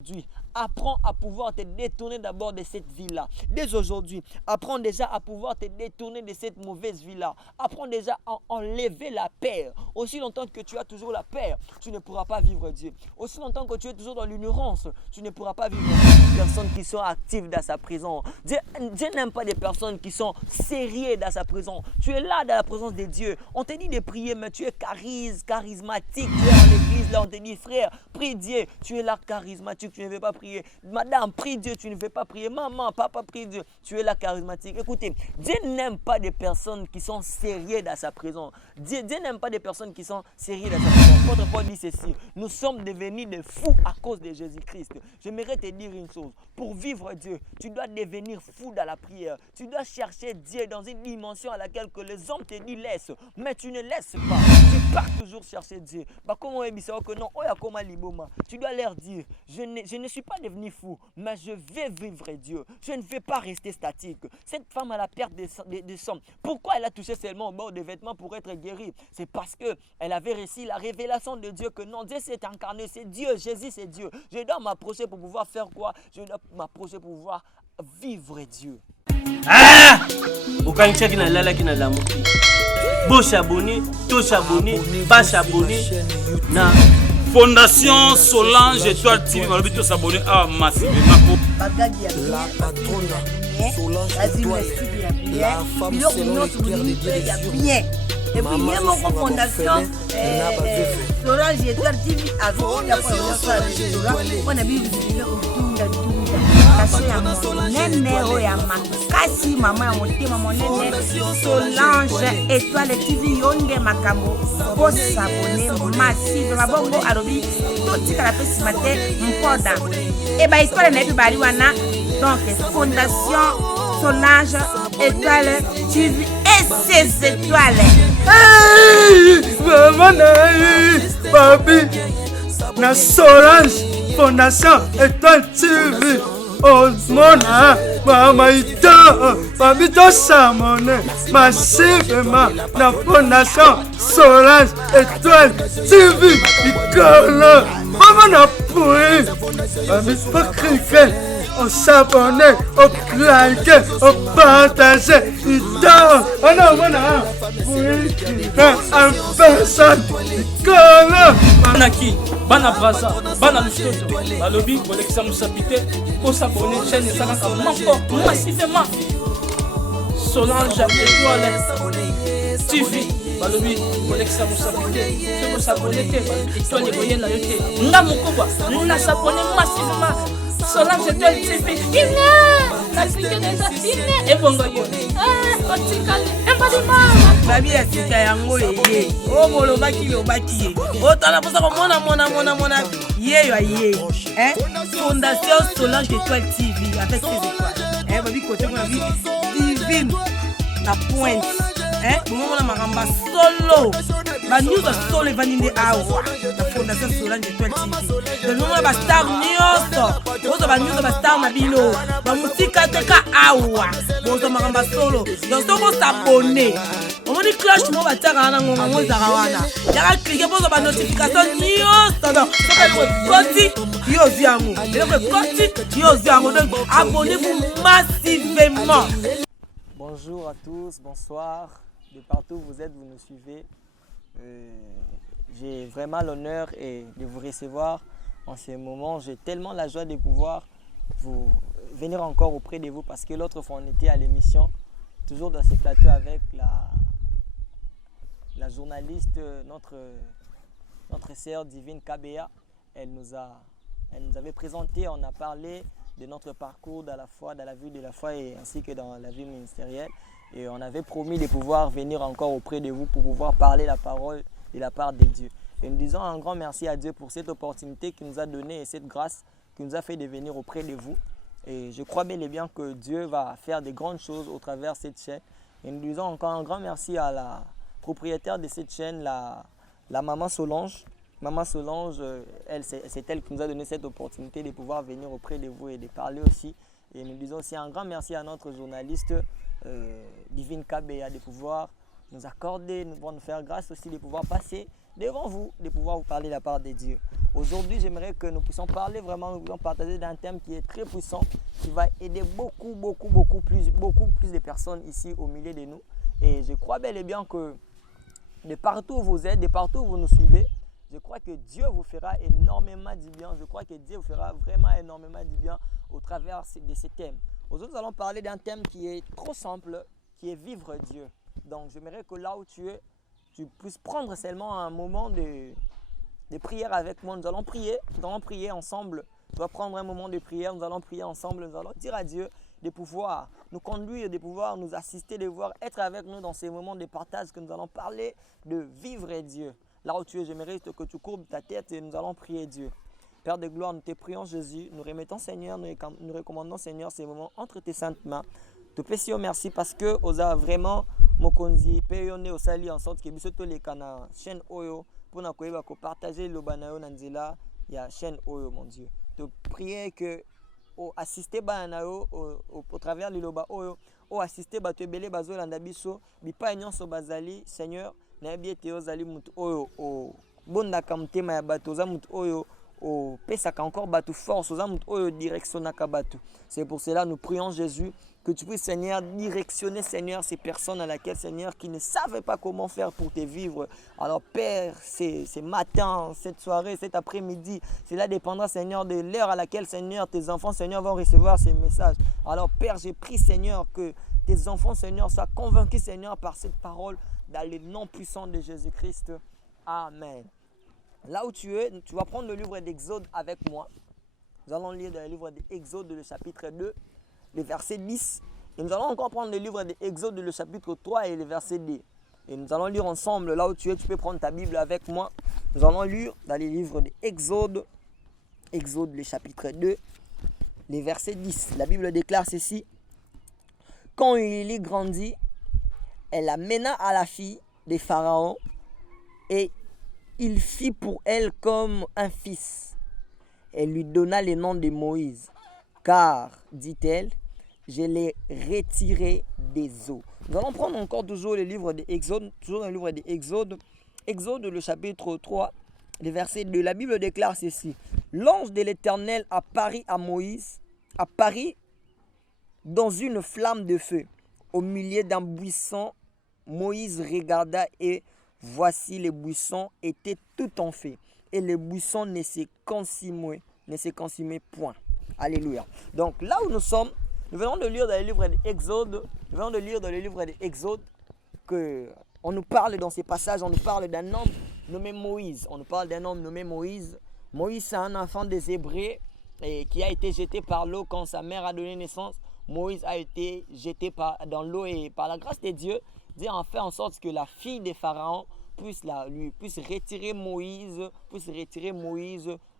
Aujourd'hui, apprends à pouvoir te détourner d'abord de cette vie-là. Dès aujourd'hui, apprends déjà à pouvoir te détourner de cette mauvaise vie-là. Apprends déjà à enlever la peur. Aussi longtemps que tu as toujours la peur, tu ne pourras pas vivre Dieu. Aussi longtemps que tu es toujours dans l'ignorance, tu ne pourras pas vivre des personnes qui sont actives dans sa prison. Dieu n'aime pas des personnes qui sont sérieuses dans sa prison. Tu es là dans la présence de Dieu. On te dit de prier, mais tu es charismatique. Tu es dans l'église, là on te dit frère, prie Dieu. Tu es là charismatique. Tu ne veux pas prier. Madame, prie Dieu, tu ne veux pas prier. Maman, papa, prie Dieu. Tu es là charismatique. Écoutez, Dieu n'aime pas des personnes qui sont sérieuses dans sa prison. Dieu n'aime pas des personnes qui sont sérieuses dans sa prison. Votre Paul dit ceci, nous sommes devenus des fous à cause de Jésus-Christ. J'aimerais te dire une chose. Pour vivre Dieu, tu dois devenir fou dans la prière. Tu dois chercher Dieu dans une dimension à laquelle que les hommes te disent laisse. Mais tu ne laisses pas. Tu pars toujours chercher Dieu. Tu dois leur dire, je ne suis pas devenu fou, mais je vais vivre Dieu. Je ne vais pas rester statique. Cette femme a la perte de sang. Pourquoi elle a touché seulement au bord des vêtements pour être guérie? C'est parce qu'elle avait reçu la révélation de Dieu que non, Dieu s'est incarné, c'est Dieu, Jésus c'est Dieu. Je dois m'approcher pour pouvoir faire quoi? Je dois m'approcher pour pouvoir vivre Dieu. Ah! Okancha kina lala kina lamuki. Bo s'abonner, to s'abonner, ba s'abonner na Fondation Solange Étoile TV, malobi to s'abonner à massivement. La patronne Solange Étoile, la femme selon les cœurs de Dieu des bien. Et puis, il y a mon fondation Solange Étoile TV avec la fondation on a vu nene ya makasi mama ya motema monene Solange Étoile TV yonde makambo po s'abonner massive mabongo alobi totika la pesi matin mpoda e ba histoire na bali wana donc fondation Solange Étoile TV et ses étoiles. Hey! Maman, papi, na Solange Fondation Étoile TV. Oh mona, mama ita, papi to samone, massivement na Fondation Solange Étoile TV. Icône, maman na pourri, papi pas cliquer. On s'abonne, on like, on partage, il donne, on a oui, en personne, comme Banaki, Bana Braza, Bana Lustoto, Balobi, Koleksa Moussapite, pour s'abonner, chaîne Sanaka, Mampo, massivement. Solange Étoile TV, Balobi, Koleksa Moussapite, pour s'abonner, toi les voyez là, Namukoba, nous s'abonner massivement. Solange Étoile TV, et bon, babi ya sika yango ye o molobaki lobaki ye otala posa komona mona ye yo ye Fondation Solange Étoile TV avec ses étoiles babi côté moi babi divine na pointe mona maramba solo ba news solo vaninde awa na Fondation Solange Étoile TV de nous ba star news ozo ba news ba star na bino ba musika teka awa bozo maramba solo donc soko s'abonner on dit cloche mo ba tsaka na ngonga mo zaka wana ya cliquer bozo ba notification news donc soko koti yo ziango koti yo ziango donc abonnez-vous massivement. Bonjour à tous, bonsoir. De partout où vous êtes, vous nous suivez. J'ai vraiment l'honneur de vous recevoir en ce moment. J'ai tellement la joie de pouvoir vous venir encore auprès de vous parce que l'autre fois on était à l'émission, toujours dans ce plateau avec la journaliste, notre sœur Divine Kabea. Elle nous avait présenté, on a parlé de notre parcours dans la foi, dans la vie de la foi et ainsi que dans la vie ministérielle. Et on avait promis de pouvoir venir encore auprès de vous pour pouvoir parler la parole de la part de Dieu. Et nous disons un grand merci à Dieu pour cette opportunité qu'il nous a donnée et cette grâce qui nous a fait de venir auprès de vous. Et je crois bel et bien que Dieu va faire de grandes choses au travers de cette chaîne. Et nous disons encore un grand merci à la propriétaire de cette chaîne, la maman Solange. Maman Solange, c'est elle qui nous a donné cette opportunité de pouvoir venir auprès de vous et de parler aussi. Et nous disons aussi un grand merci à notre journaliste Divine Kabea de pouvoir nous accorder, nous faire grâce aussi de pouvoir passer devant vous de pouvoir vous parler de la part de Dieu. Aujourd'hui, j'aimerais que nous puissions parler vraiment, nous puissions partager d'un thème qui est très puissant, qui va aider beaucoup plus de personnes ici au milieu de nous. Et je crois bel et bien que de partout où vous êtes, de partout où vous nous suivez, je crois que Dieu vous fera énormément du bien. Je crois que Dieu vous fera vraiment énormément du bien au travers de ces thèmes. Aujourd'hui, nous allons parler d'un thème qui est trop simple, qui est vivre Dieu. Donc, j'aimerais que là où tu es, tu puisses prendre seulement un moment de prière avec moi. Nous allons prier ensemble. Tu vas prendre un moment de prière, nous allons prier ensemble, nous allons dire à Dieu de pouvoir nous conduire, de pouvoir nous assister, de pouvoir être avec nous dans ces moments de partage que nous allons parler de vivre Dieu. Là où tu es, j'aimerais que tu courbes ta tête et nous allons prier Dieu. Père de gloire, nous te prions Jésus, nous remettons Seigneur, nous recommandons Seigneur ces moments entre tes saintes mains. Te plaisir, merci parce que osa vraiment mokonzi peyone osali en sorte que biso to les kana chaîne oyo pour na koyeba ko partager le banayo na nzela ya chaîne oyo mon Dieu. Te prier que o assister banayo au travers liloba oyo o assister bato ebele bazolanda biso bipa nyonso bazali Seigneur na yebi ete ozali mutu oyo o bondaka motema ya bato oza mutu oyo o pesaka encore bato force oza mutu oyo directionnaka bato. C'est pour cela nous prions Jésus que tu puisses Seigneur directionner Seigneur ces personnes à laquelle Seigneur qui ne savaient pas comment faire pour te vivre. Alors Père, ces matins, cette soirée, cet après-midi, cela dépendra Seigneur de l'heure à laquelle Seigneur tes enfants Seigneur vont recevoir ces messages. Alors Père, j'ai prie Seigneur que tes enfants Seigneur soient convaincus Seigneur par cette parole dans le nom puissant de Jésus-Christ. Amen. Là où tu es, tu vas prendre le livre d'Exode avec moi. Nous allons lire dans le livre d'Exode, le chapitre 2, le verset 10. Et nous allons encore prendre le livre d'Exode, le chapitre 3 et le verset 2. Et nous allons lire ensemble. Là où tu es, tu peux prendre ta Bible avec moi. Nous allons lire dans le livre d'Exode, Exode, le chapitre 2, le verset 10. La Bible déclare ceci. Quand il y grandit, elle amena à la fille des pharaons et il fit pour elle comme un fils. Elle lui donna le nom de Moïse, car, dit-elle, je l'ai retiré des eaux. Nous allons prendre encore toujours le livre d'Exode, toujours dans le livre d'Exode, Exode, le chapitre 3, le verset 2. La Bible déclare ceci. L'ange de l'Éternel apparut à Moïse, apparut dans une flamme de feu, au milieu d'un buisson. Moïse regarda et voici les buissons étaient tout en feu et les buissons ne se consumaient point. Alléluia. Donc là où nous sommes, nous venons de lire dans le livre d'Exode, que on nous parle dans ces passages, on nous parle d'un homme nommé Moïse. On nous parle d'un homme nommé Moïse. Moïse, c'est un enfant des Hébreux et qui a été jeté par l'eau quand sa mère a donné naissance. Moïse a été jeté dans l'eau et par la grâce de Dieu, Dieu a fait en sorte que la fille des pharaons puisse retirer Moïse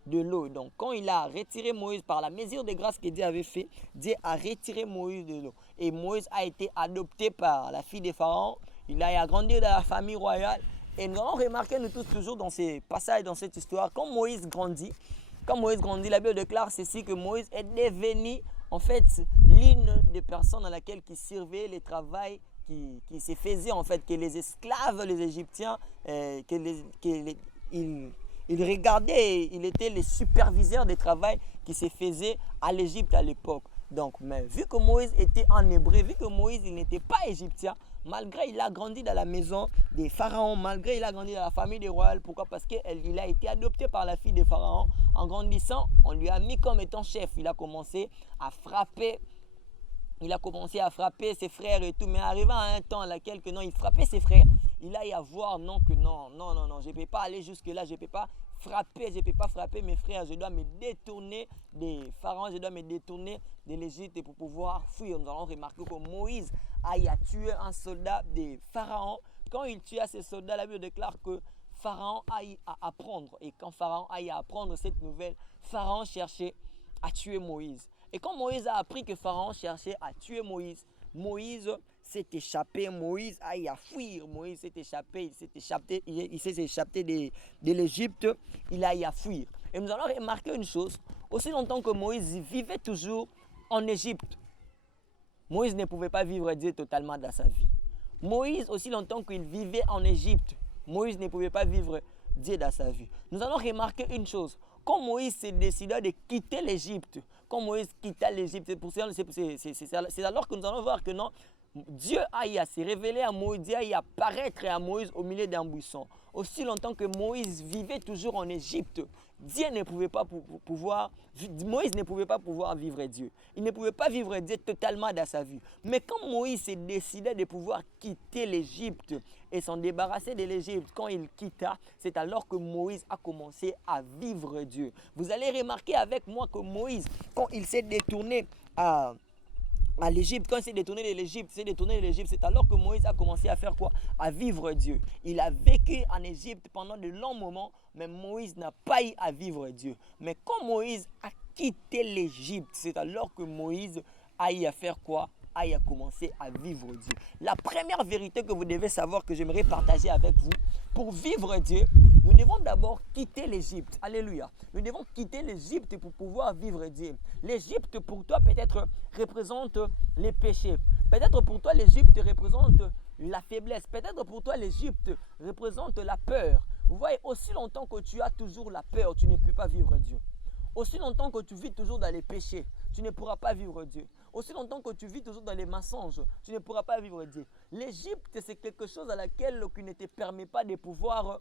de l'eau. Donc quand il a retiré Moïse par la mesure de grâce que Dieu avait fait, Dieu a retiré Moïse de l'eau. Et Moïse a été adopté par la fille des pharaons. Il a grandi dans la famille royale. Et nous allons remarquer, nous tous, toujours dans ces passages, dans cette histoire, quand Moïse grandit, la Bible déclare ceci, que Moïse est devenu en fait l'une des personnes à laquelle qui servait le travail qui se faisait en fait, que les esclaves, les Égyptiens, il regardait, il était le superviseur des travail qui se faisait à l'Égypte à l'époque. Donc, mais vu que Moïse était en hébreu, vu que Moïse il n'était pas égyptien, malgré il a grandi dans la maison des pharaons, malgré il a grandi dans la famille des royaux, pourquoi? Parce qu'il a été adopté par la fille des pharaons. En grandissant, on lui a mis comme étant chef. Il a commencé à frapper ses frères et tout, mais arrivant à un temps à laquelle que non, il frappait ses frères, il a y à voir non, je ne peux pas aller jusque là, je ne peux pas frapper mes frères, je dois me détourner des pharaons, je dois me détourner de l'Égypte pour pouvoir fuir. Nous allons remarquer que Moïse a tué un soldat des pharaons. Quand il tue ces soldats, la Bible déclare que Pharaon aille à apprendre. Et quand Pharaon aille à apprendre cette nouvelle, Pharaon cherchait à tuer Moïse. Et quand Moïse a appris que Pharaon cherchait à tuer Moïse, Moïse s'est échappé, Moïse aille à fuir. Moïse s'est échappé, il s'est échappé de l'Égypte, il aille à fuir. Et nous allons remarquer une chose, aussi longtemps que Moïse vivait toujours en Égypte, Moïse ne pouvait pas vivre Dieu totalement dans sa vie. Moïse, aussi longtemps qu'il vivait en Égypte, Moïse ne pouvait pas vivre Dieu dans sa vie. Nous allons remarquer une chose. Quand Moïse s'est décidé de quitter l'Égypte, quand Moïse quitta l'Égypte, c'est alors que nous allons voir que non, Dieu a eu à se révéler à Moïse, Dieu a eu à apparaître à Moïse au milieu d'un buisson. Aussi longtemps que Moïse vivait toujours en Égypte, Moïse ne pouvait pas pouvoir vivre Dieu. Il ne pouvait pas vivre Dieu totalement dans sa vie. Mais quand Moïse s'est décidé de pouvoir quitter l'Égypte et s'en débarrasser de l'Égypte, quand il quitta, c'est alors que Moïse a commencé à vivre Dieu. Vous allez remarquer avec moi que Moïse, quand il s'est détourné à l'Égypte, quand il s'est détourné de l'Égypte, c'est alors que Moïse a commencé à faire quoi? À vivre Dieu. Il a vécu en Égypte pendant de longs moments, mais Moïse n'a pas eu à vivre Dieu. Mais quand Moïse a quitté l'Égypte, c'est alors que Moïse a eu à faire quoi? A eu à commencer à vivre Dieu. La première vérité que vous devez savoir, que j'aimerais partager avec vous, pour vivre Dieu, nous devons d'abord quitter l'Égypte. Alléluia. Nous devons quitter l'Égypte pour pouvoir vivre Dieu. L'Égypte pour toi peut-être représente les péchés. Peut-être pour toi l'Égypte représente la faiblesse. Peut-être pour toi l'Égypte représente la peur. Vous voyez, aussi longtemps que tu as toujours la peur, tu ne peux pas vivre Dieu. Aussi longtemps que tu vis toujours dans les péchés, tu ne pourras pas vivre Dieu. Aussi longtemps que tu vis toujours dans les mensonges, tu ne pourras pas vivre Dieu. L'Égypte, c'est quelque chose à laquelle qui ne te permet pas de pouvoir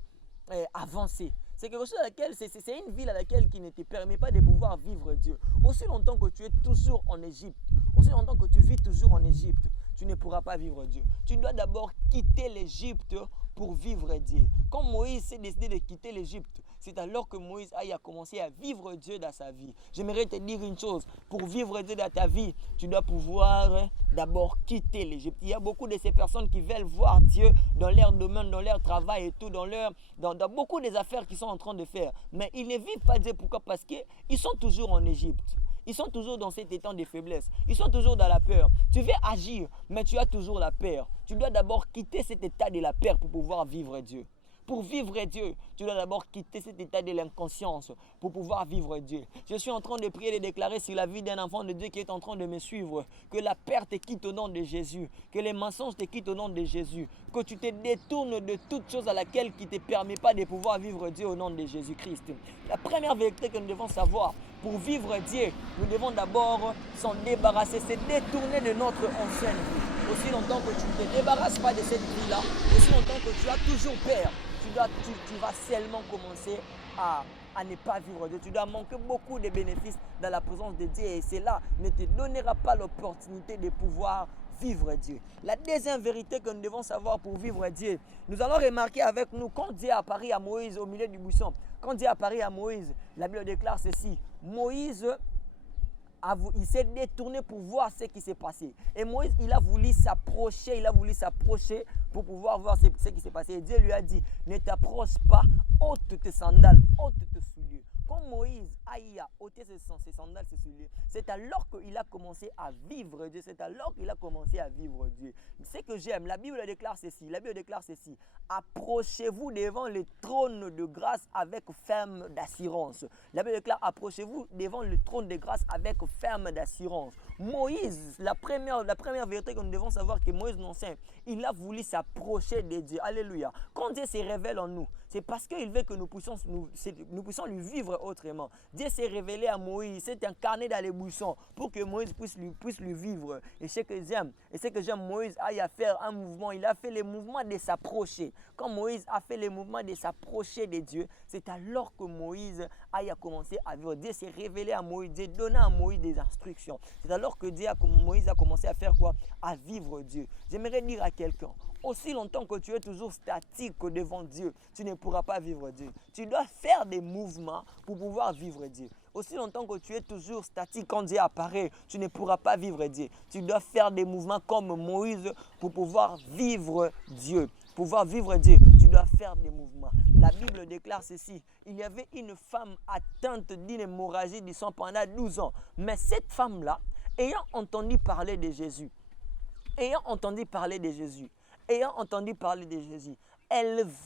avancer. C'est quelque chose à laquelle, c'est une ville à laquelle qui ne te permet pas de pouvoir vivre Dieu. Aussi longtemps que tu es toujours en Égypte, aussi longtemps que tu vis toujours en Égypte, tu ne pourras pas vivre Dieu. Tu dois d'abord quitter l'Égypte pour vivre Dieu. Quand Moïse s'est décidé de quitter l'Égypte, c'est alors que Moïse a commencé à vivre Dieu dans sa vie. J'aimerais te dire une chose. Pour vivre Dieu dans ta vie, tu dois pouvoir d'abord quitter l'Égypte. Il y a beaucoup de ces personnes qui veulent voir Dieu dans leur domaine, dans leur travail et tout, dans beaucoup des affaires qu'ils sont en train de faire. Mais ils ne vivent pas Dieu. Pourquoi? Parce qu'ils sont toujours en Égypte. Ils sont toujours dans cet état de faiblesse. Ils sont toujours dans la peur. Tu veux agir, mais tu as toujours la peur. Tu dois d'abord quitter cet état de la peur pour pouvoir vivre Dieu. Pour vivre Dieu, tu dois d'abord quitter cet état de l'inconscience pour pouvoir vivre Dieu. Je suis en train de prier et de déclarer sur la vie d'un enfant de Dieu qui est en train de me suivre, que la peur te quitte au nom de Jésus, que les mensonges te quittent au nom de Jésus, que tu te détournes de toute chose à laquelle qui ne te permet pas de pouvoir vivre Dieu au nom de Jésus-Christ. La première vérité que nous devons savoir, pour vivre Dieu, nous devons d'abord s'en débarrasser, se détourner de notre ancienne vie. Aussi longtemps que tu ne te débarrasses pas de cette vie-là, aussi longtemps que tu as toujours peur, tu vas seulement commencer à ne pas vivre Dieu. Tu dois manquer beaucoup de bénéfices dans la présence de Dieu et cela ne te donnera pas l'opportunité de pouvoir vivre Dieu. La deuxième vérité que nous devons savoir pour vivre Dieu, nous allons remarquer avec nous quand Dieu apparaît à Moïse au milieu du buisson. Quand Dieu apparaît à Moïse, la Bible déclare ceci. Moïse, il s'est détourné pour voir ce qui s'est passé. Et Moïse, il a voulu s'approcher pour pouvoir voir ce qui s'est passé. Et Dieu lui a dit, ne t'approche pas, ôte tes sandales, ôte tes souliers. Quand Moïse a eu à ôter ses sandales, ses souliers, c'est alors qu'il a commencé à vivre Dieu. C'est alors qu'il a commencé à vivre Dieu. Ce que j'aime, la Bible déclare ceci. Approchez-vous devant le trône de grâce avec ferme d'assurance. La Bible déclare, approchez-vous devant le trône de grâce avec ferme d'assurance. Moïse, la première vérité que nous devons savoir que Moïse nous enseigne, il a voulu s'approcher de Dieu. Alléluia. Quand Dieu se révèle en nous, c'est parce qu'il veut que nous puissions lui vivre autrement. Dieu s'est révélé à Moïse, s'est incarné dans les buissons pour que Moïse puisse lui vivre. Et ce que j'aime, Moïse a eu à faire un mouvement. Il a fait le mouvement de s'approcher. Quand Moïse a fait le mouvement de s'approcher de Dieu, c'est alors que Moïse a eu à commencer à vivre. Dieu s'est révélé à Moïse, Dieu donna à Moïse des instructions. C'est alors que Moïse a commencé à faire quoi? À vivre Dieu. J'aimerais dire à quelqu'un, aussi longtemps que tu es toujours statique devant Dieu, tu ne pourras pas vivre Dieu. Tu dois faire des mouvements pour pouvoir vivre Dieu. Aussi longtemps que tu es toujours statique, quand Dieu apparaît, tu ne pourras pas vivre Dieu. Tu dois faire des mouvements comme Moïse pour pouvoir vivre Dieu. Pouvoir vivre Dieu, tu dois faire des mouvements. La Bible déclare ceci. Il y avait une femme atteinte d'une hémorragie du sang pendant 12 ans. Mais cette femme-là, ayant entendu parler de Jésus, elle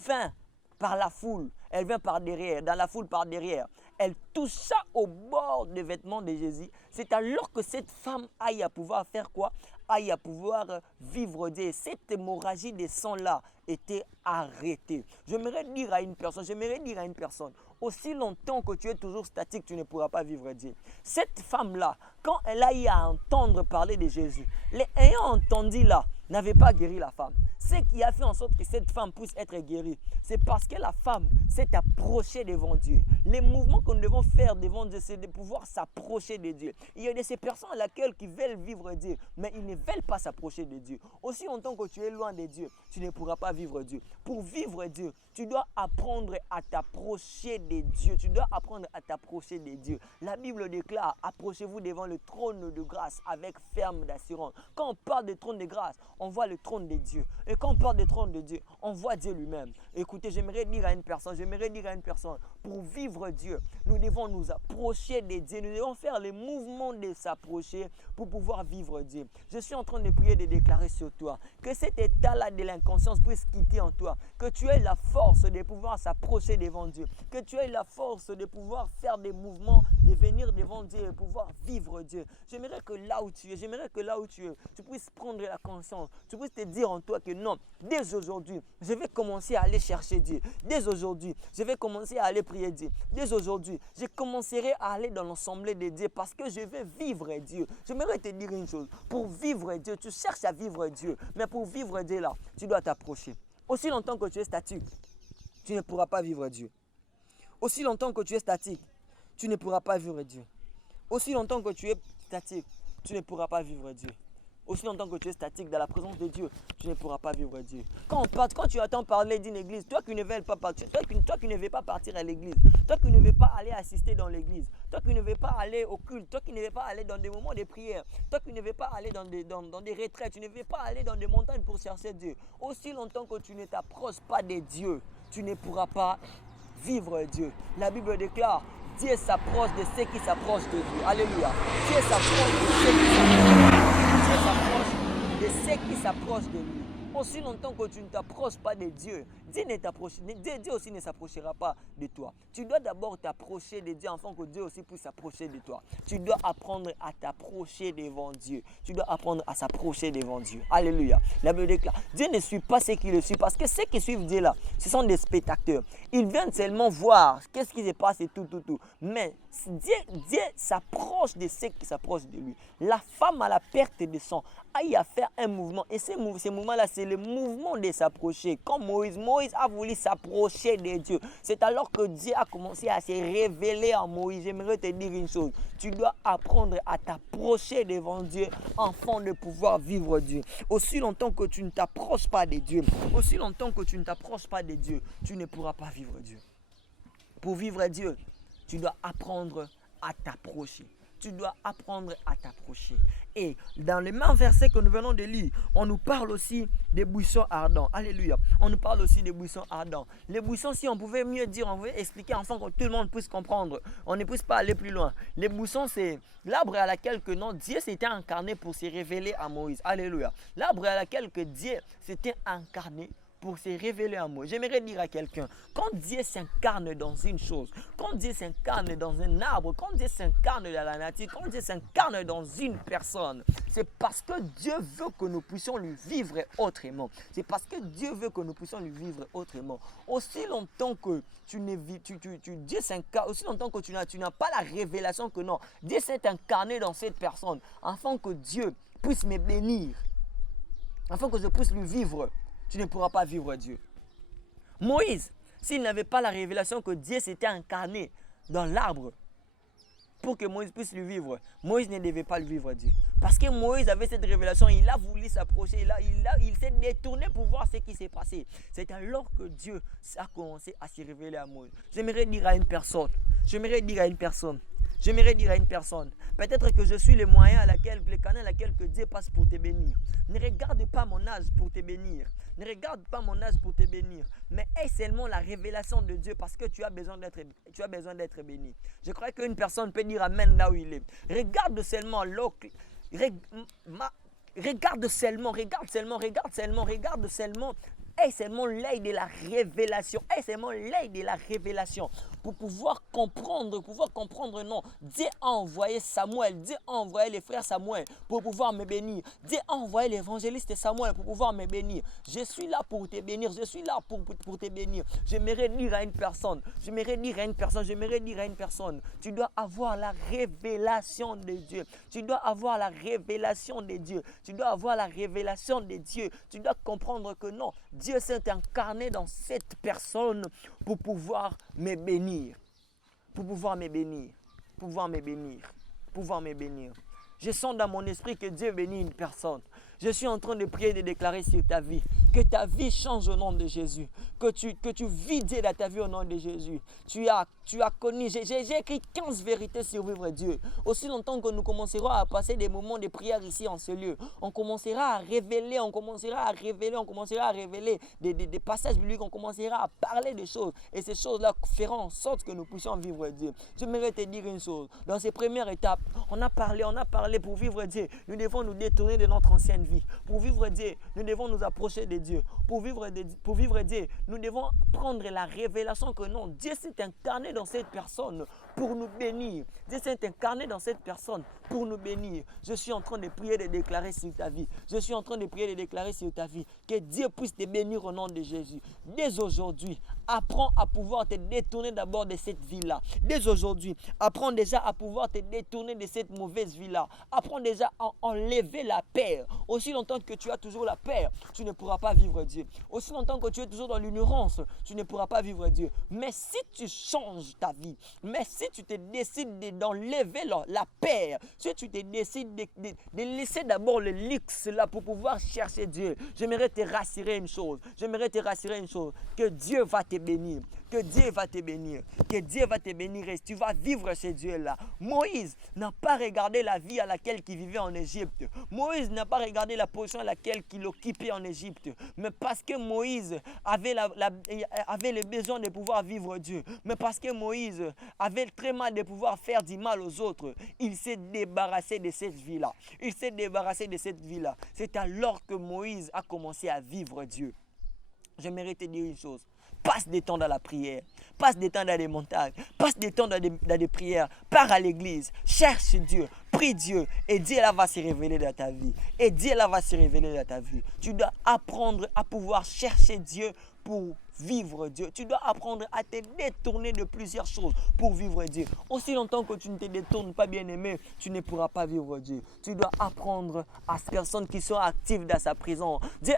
vint par la foule, elle vint par derrière, dans la foule par derrière. elle toucha au bord des vêtements de Jésus, c'est alors que cette femme aille à pouvoir faire quoi? Aille à pouvoir vivre Dieu. Cette hémorragie de sang-là était arrêtée. J'aimerais dire à une personne, aussi longtemps que tu es toujours statique, tu ne pourras pas vivre Dieu. Cette femme-là, quand elle a eu à entendre parler de Jésus, les ayant entendu là, n'avait pas guéri la femme. Ce qui a fait en sorte que cette femme puisse être guérie, c'est parce que la femme s'est approchée devant Dieu. Les mouvements que nous devons faire devant Dieu, c'est de pouvoir s'approcher de Dieu. Il y a de ces personnes à laquelle qui veulent vivre Dieu, mais ils ne veulent pas s'approcher de Dieu. Aussi longtemps que tu es loin de Dieu, tu ne pourras pas vivre Dieu. Pour vivre Dieu, tu dois apprendre à t'approcher de Dieu. Tu dois apprendre à t'approcher de Dieu. La Bible déclare, approchez-vous devant le trône de grâce avec ferme d'assurance. Quand on parle de trône de grâce, on voit le trône de Dieu. Et quand on parle du trône de Dieu, on voit Dieu lui-même. Écoutez, j'aimerais dire à une personne, pour vivre Dieu, nous devons nous approcher de Dieu. Nous devons faire les mouvements de s'approcher pour pouvoir vivre Dieu. Je suis en train de prier, de déclarer sur toi que cet état-là de l'inconscience puisse quitter en toi. Que tu aies la force de pouvoir s'approcher devant Dieu. Que tu aies la force de pouvoir faire des mouvements, de venir devant Dieu et pouvoir vivre Dieu. J'aimerais que là où tu es, tu puisses prendre la conscience. Tu puisses te dire en toi que non, dès aujourd'hui, je vais commencer à aller chercher Dieu. Dès aujourd'hui, je vais commencer à aller prier Dieu. Dès aujourd'hui, je commencerai à aller dans l'assemblée de Dieu parce que je vais vivre Dieu. J'aimerais te dire une chose. Pour vivre Dieu, tu cherches à vivre Dieu. Mais pour vivre Dieu là, tu dois t'approcher. Aussi longtemps que tu es statique, tu ne pourras pas vivre Dieu. Aussi longtemps que tu es statique, tu ne pourras pas vivre Dieu. Aussi longtemps que tu es statique, tu ne pourras pas vivre Dieu. Aussi longtemps que tu es statique dans la présence de Dieu, tu ne pourras pas vivre Dieu. Quand tu entends parler d'une église, toi qui ne veux pas partir, toi qui ne veux pas partir à l'église, toi qui ne veux pas aller assister dans l'église, toi qui ne veux pas aller au culte, toi qui ne veux pas aller dans des moments de prière, toi qui ne veux pas aller dans des retraites, tu ne veux pas aller dans des montagnes pour chercher Dieu. Aussi longtemps que tu ne t'approches pas de Dieu, tu ne pourras pas vivre Dieu. La Bible déclare, Dieu s'approche de ceux qui s'approchent de Dieu. Alléluia. Dieu s'approche de ceux qui s'approchent. Dieu s'approche de ceux qui s'approchent de lui. Aussi longtemps que tu ne t'approches pas de Dieu, Dieu aussi ne s'approchera pas de toi. Tu dois d'abord t'approcher de Dieu afin que Dieu aussi puisse s'approcher de toi. Tu dois apprendre à t'approcher devant Dieu. Tu dois apprendre à s'approcher devant Dieu. Alléluia. La Bible déclare, Dieu ne suit pas ceux qui le suivent parce que ceux qui suivent Dieu là, ce sont des spectateurs. Ils viennent seulement voir qu'est-ce qui se passe et tout. Mais Dieu s'approche de ceux qui s'approchent de lui. La femme à la perte de sang a eu à faire un mouvement. Et ce mouvement-là, c'est le mouvement de s'approcher. Quand Moïse a voulu s'approcher de Dieu, c'est alors que Dieu a commencé à se révéler à Moïse. J'aimerais te dire une chose. Tu dois apprendre à t'approcher devant Dieu afin de pouvoir vivre Dieu. Aussi longtemps que tu ne t'approches pas de Dieu, tu ne pourras pas vivre Dieu. Pour vivre Dieu, tu dois apprendre à t'approcher. Et dans les mêmes versets que nous venons de lire, on nous parle aussi des buissons ardents. Alléluia. On nous parle aussi des buissons ardents. Les buissons, si on pouvait mieux dire, on pouvait expliquer afin que tout le monde puisse comprendre. On ne puisse pas aller plus loin. Les buissons, c'est l'arbre à laquelle que non, Dieu s'était incarné pour se révéler à Moïse. Alléluia. L'arbre à laquelle que Dieu s'était incarné pour se révéler à moi. J'aimerais dire à quelqu'un, quand Dieu s'incarne dans une chose, quand Dieu s'incarne dans un arbre, quand Dieu s'incarne dans la nature, quand Dieu s'incarne dans une personne, c'est parce que Dieu veut que nous puissions lui vivre autrement. C'est parce que Dieu veut que nous puissions lui vivre autrement. Aussi longtemps que Dieu s'incarne, aussi longtemps que tu n'as pas la révélation que non, Dieu s'est incarné dans cette personne, afin que Dieu puisse me bénir, afin que je puisse lui vivre, tu ne pourras pas vivre Dieu. Moïse, s'il n'avait pas la révélation que Dieu s'était incarné dans l'arbre pour que Moïse puisse lui vivre, Moïse ne devait pas lui vivre Dieu. Parce que Moïse avait cette révélation, il a voulu s'approcher, il s'est détourné pour voir ce qui s'est passé. C'est alors que Dieu a commencé à se révéler à Moïse. J'aimerais dire à une personne, peut-être que je suis le moyen le canal à laquelle que Dieu passe pour te bénir. Ne regarde pas mon âge pour te bénir. Mais aie seulement la révélation de Dieu parce que tu as besoin d'être béni. Je crois qu'une personne peut dire amen là où il est. Regarde seulement Aie seulement l'œil de la révélation. Aie seulement l'œil de la révélation. Pour pouvoir comprendre, non. Dieu a envoyé Samuel, Dieu a envoyé les frères Samuel pour pouvoir me bénir. Dieu a envoyé l'évangéliste Samuel pour pouvoir me bénir. Je suis là pour te bénir, je suis là pour te bénir. J'aimerais dire à une personne, tu dois avoir la révélation de Dieu. Tu dois avoir la révélation de Dieu. Tu dois avoir la révélation de Dieu. Tu dois comprendre que non, Dieu s'est incarné dans cette personne pour pouvoir me bénir. Pour pouvoir me bénir. Je sens dans mon esprit que Dieu bénit une personne. Je suis en train de prier et de déclarer sur ta vie. Que ta vie change au nom de Jésus. Que tu vis Dieu dans ta vie au nom de Jésus. Tu as connu, j'ai écrit 15 vérités sur vivre Dieu. Aussi longtemps que nous commencerons à passer des moments de prière ici en ce lieu, on commencera à révéler des passages bibliques, on commencera à parler des choses. Et ces choses-là feront en sorte que nous puissions vivre Dieu. J'aimerais te dire une chose. Dans ces premières étapes, on a parlé pour vivre Dieu. Nous devons nous détourner de notre ancienne vie. Pour vivre Dieu, nous devons nous approcher de Dieu. Pour vivre Dieu, nous devons prendre la révélation que non, Dieu s'est incarné dans cette personne pour nous bénir. Dieu s'est incarné dans cette personne pour nous bénir. Je suis en train de prier et de déclarer sur ta vie. Que Dieu puisse te bénir au nom de Jésus. Dès aujourd'hui, apprends à pouvoir te détourner d'abord de cette vie-là. Dès aujourd'hui, apprends déjà à pouvoir te détourner de cette mauvaise vie-là. Apprends déjà à enlever la peur. Aussi longtemps que tu as toujours la peur, tu ne pourras pas vivre Dieu. Aussi longtemps que tu es toujours dans l'ignorance, tu ne pourras pas vivre Dieu. Mais si tu changes ta vie, mais si tu te décides d'enlever la peur, si tu te décides de laisser d'abord le luxe là pour pouvoir chercher Dieu, j'aimerais te rassurer une chose, que Dieu va te bénir. Que Dieu va te bénir et tu vas vivre ce Dieu-là. Moïse n'a pas regardé la vie à laquelle il vivait en Égypte. Moïse n'a pas regardé la position à laquelle il occupait en Égypte. Mais parce que Moïse avait le besoin de pouvoir vivre Dieu. Mais parce que Moïse avait très mal de pouvoir faire du mal aux autres. Il s'est débarrassé de cette vie-là. C'est alors que Moïse a commencé à vivre Dieu. J'aimerais te dire une chose. Passe des temps dans la prière, passe des temps dans les montagnes, passe des temps dans des prières, pars à l'église, cherche Dieu, prie Dieu et Dieu là va se révéler dans ta vie. Tu dois apprendre à pouvoir chercher Dieu pour vivre Dieu. Tu dois apprendre à te détourner de plusieurs choses pour vivre Dieu. Aussi longtemps que tu ne te détournes pas, bien-aimé, tu ne pourras pas vivre Dieu. Tu dois apprendre à ces personnes qui sont actives dans sa prison. Dieu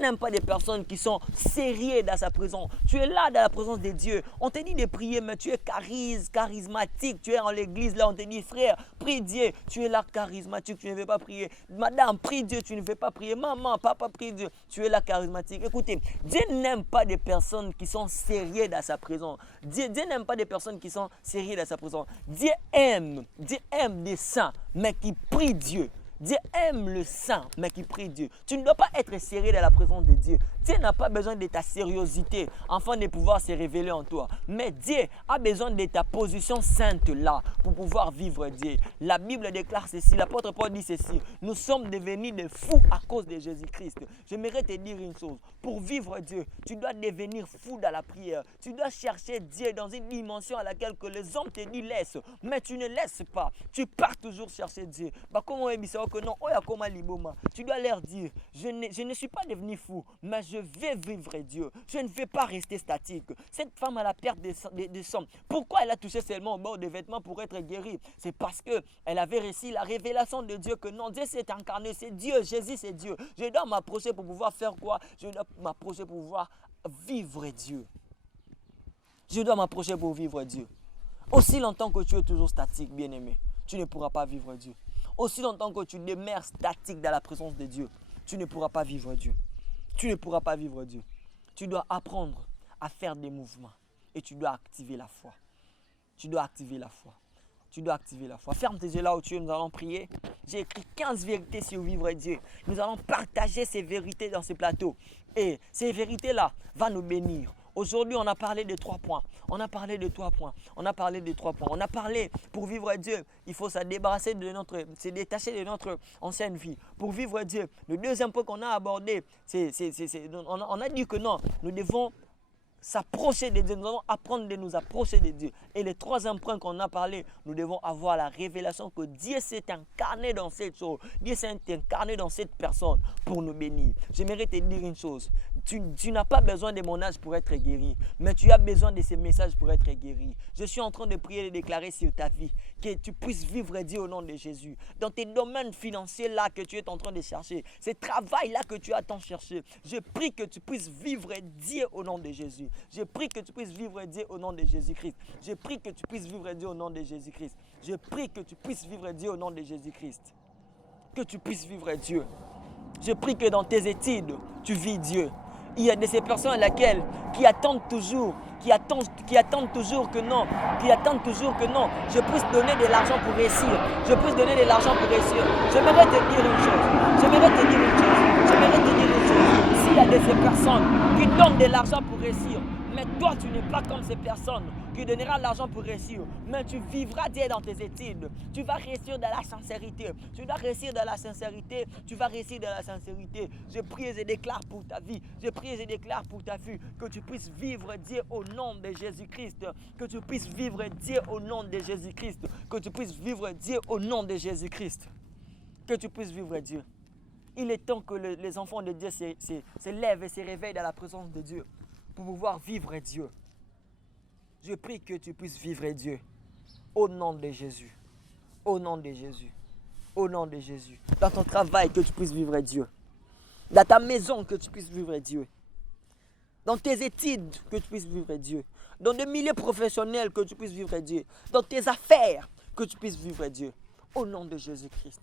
n'aime pas des personnes qui sont sérieuses dans sa prison. Tu es là dans la présence de Dieu. On te dit de prier, mais tu es charismatique. Tu es en l'église, là, on te dit, frère, prie Dieu. Tu es là charismatique, tu ne veux pas prier. Madame, prie Dieu, tu ne veux pas prier. Maman, papa, prie Dieu. Tu es là charismatique. Écoutez, Dieu n'aime pas des personnes qui sont sérieuses dans sa prison. Dieu n'aime pas des personnes qui sont sérieuses dans sa prison. Dieu aime des saints, mais qui prient Dieu. Dieu aime le saint, mais qui prie Dieu. Tu ne dois pas être sérieux dans la présence de Dieu. Dieu n'a pas besoin de ta sériosité afin de pouvoir se révéler en toi. Mais Dieu a besoin de ta position sainte là pour pouvoir vivre Dieu. La Bible déclare ceci, l'apôtre Paul dit ceci. Nous sommes devenus des fous à cause de Jésus-Christ. J'aimerais te dire une chose. Pour vivre Dieu, tu dois devenir fou dans la prière. Tu dois chercher Dieu dans une dimension à laquelle que les hommes te disent laisse. Mais tu ne laisses pas. Tu pars toujours chercher Dieu. Que non, tu dois leur dire, je ne suis pas devenu fou, mais je vais vivre Dieu. Je ne vais pas rester statique. Cette femme a la perte de sang. Pourquoi elle a touché seulement au bord des vêtements pour être guérie? C'est parce qu'elle avait reçu la révélation de Dieu que non, Dieu s'est incarné, c'est Dieu, Jésus c'est Dieu. Je dois m'approcher pour pouvoir faire quoi? Je dois m'approcher pour pouvoir vivre Dieu. Je dois m'approcher pour vivre Dieu. Aussi longtemps que tu es toujours statique, bien-aimé, tu ne pourras pas vivre Dieu. Aussi longtemps que tu demeures statique dans la présence de Dieu, tu ne pourras pas vivre Dieu. Tu ne pourras pas vivre Dieu. Tu dois apprendre à faire des mouvements et tu dois activer la foi. Tu dois activer la foi. Ferme tes yeux là où tu es, nous allons prier. J'ai écrit 15 vérités sur vivre Dieu. Nous allons partager ces vérités dans ce plateau. Et ces vérités-là vont nous bénir. Aujourd'hui, on a parlé de 3 points. On a parlé, pour vivre Dieu, il faut se détacher de notre ancienne vie. Pour vivre Dieu, le deuxième point qu'on a abordé, on a dit que non, nous devons s'approcher de Dieu, nous devons apprendre de nous approcher de Dieu. Et le troisième point qu'on a parlé, nous devons avoir la révélation que Dieu s'est incarné dans cette chose. Dieu s'est incarné dans cette personne pour nous bénir. J'aimerais te dire une chose. Tu n'as pas besoin de mon âge pour être guéri, mais tu as besoin de ces messages pour être guéri. Je suis en train de prier et de déclarer sur ta vie que tu puisses vivre Dieu au nom de Jésus. Dans tes domaines financiers là que tu es en train de chercher, ce travail là que tu as tant cherché, je prie que tu puisses vivre Dieu au nom de Jésus. Je prie que tu puisses vivre Dieu au nom de Jésus-Christ. Je prie que tu puisses vivre Dieu au nom de Jésus-Christ. Je prie que tu puisses vivre Dieu au nom de Jésus-Christ. Que tu puisses vivre Dieu. Je prie que dans tes études, tu vis Dieu. Il y a de ces personnes à laquelle qui attendent toujours que non, je puisse donner de l'argent pour réussir. J'aimerais te dire une chose. S'il y a de ces personnes qui donnent de l'argent pour réussir, mais toi tu n'es pas comme ces personnes qui donneront l'argent pour réussir, mais tu vivras Dieu dans tes études. Tu vas réussir dans la sincérité. Je prie et je déclare pour ta vie. Que tu puisses vivre Dieu au nom de Jésus-Christ. Que tu puisses vivre Dieu au nom de Jésus-Christ. Il est temps que les enfants de Dieu se lèvent et se réveillent dans la présence de Dieu pour pouvoir vivre Dieu. Je prie que tu puisses vivre Dieu au nom de Jésus. Dans ton travail, que tu puisses vivre Dieu. Dans ta maison, que tu puisses vivre Dieu. Dans tes études, que tu puisses vivre Dieu. Dans des milieux professionnels, que tu puisses vivre Dieu. Dans tes affaires, que tu puisses vivre Dieu. Au nom de Jésus-Christ.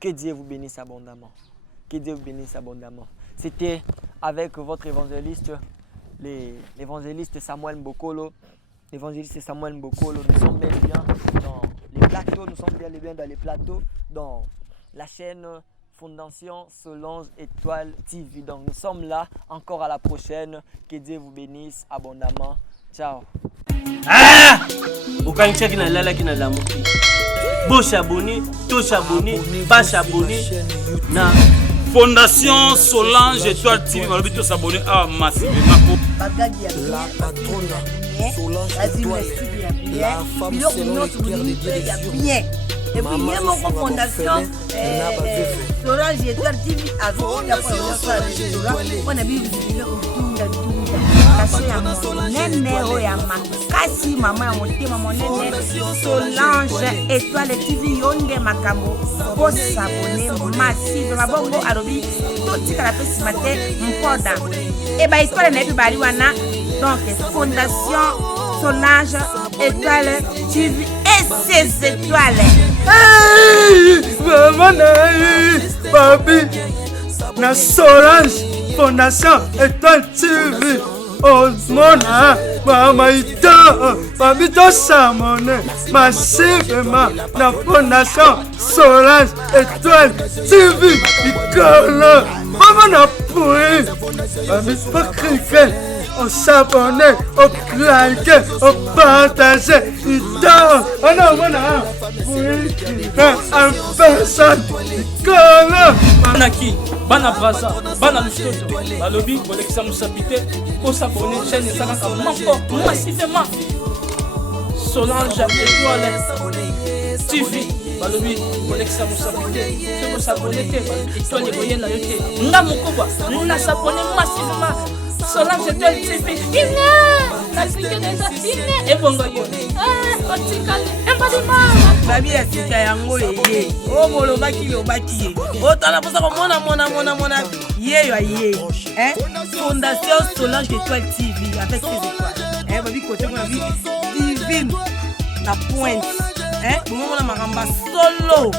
Que Dieu vous bénisse abondamment. C'était avec votre évangéliste, l'évangéliste Samuel Mbokolo. Nous sommes bel et bien dans les plateaux, dans la chaîne Fondation Solange Étoile TV. Donc nous sommes là, encore à la prochaine. Que Dieu vous bénisse abondamment. Ciao. Okanchaki na lala ki na lamuki. Bo s'abonner, to s'abonner, ba s'abonner na Fondation Solange Étoile TV. Malobi to s'abonner à massivement. Bagadi la patronne. La femme selon les pierres de bien. Et puis, il y a mon fondation Solange Étoile TV avec la fondation on a vu nene ya makasi mama ya motema monene Solange Étoile TV yonde makambo po s'abonner massive mabongo alobi totika la pesi mate mpoda e ba histoire na epi bali wana donc Fondation Solange Étoile TV et ses étoiles. Hey, maman, papi, na Solange Fondation Étoile TV. Oh, mona, mama ita, papi to samone, massivement na Fondation Solange Étoile TV. Icône, maman na pourri, papi pas cliquer. On s'abonne, on like, on partage, on en personne, Banaki, bana brasa, bana lustoto, balobi, kolekisa musapite, pour s'abonner chaîne ça va massivement. Solange Étoile TV, balobi, kolekisa musapite, pour s'abonner te, étoile boye na yote. Nga mokobwa, na s'abonner massivement. Solange Étoile TV, na cliquer déjà, et bongo yo. Otikale, babi ya sika yango eye o molobaki lobaki otala posa komona mona ye yo ye Fondation Solange Étoile TV avec ses étoiles babi côté moi vie divine na pointe bomona makamba solo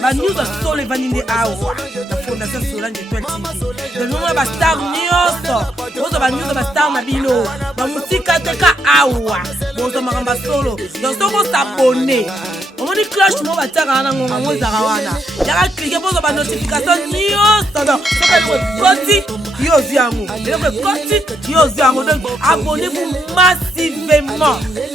ba news solo vaninde awa na Fondation Solange Étoile TV de nomona ba star nyonso bozo ba news ba star mabilo ba musika teka awa bozo makamba solo donc to s'abonner omoni cloche mo batiaka na ngonga ngo ezaka wana yaka cliquer mpo ozwa banotification nyonso donc soki eloko ekoti yo ozwi yango eloko ekoti yo ozwi yango donc abonnez-vous massivement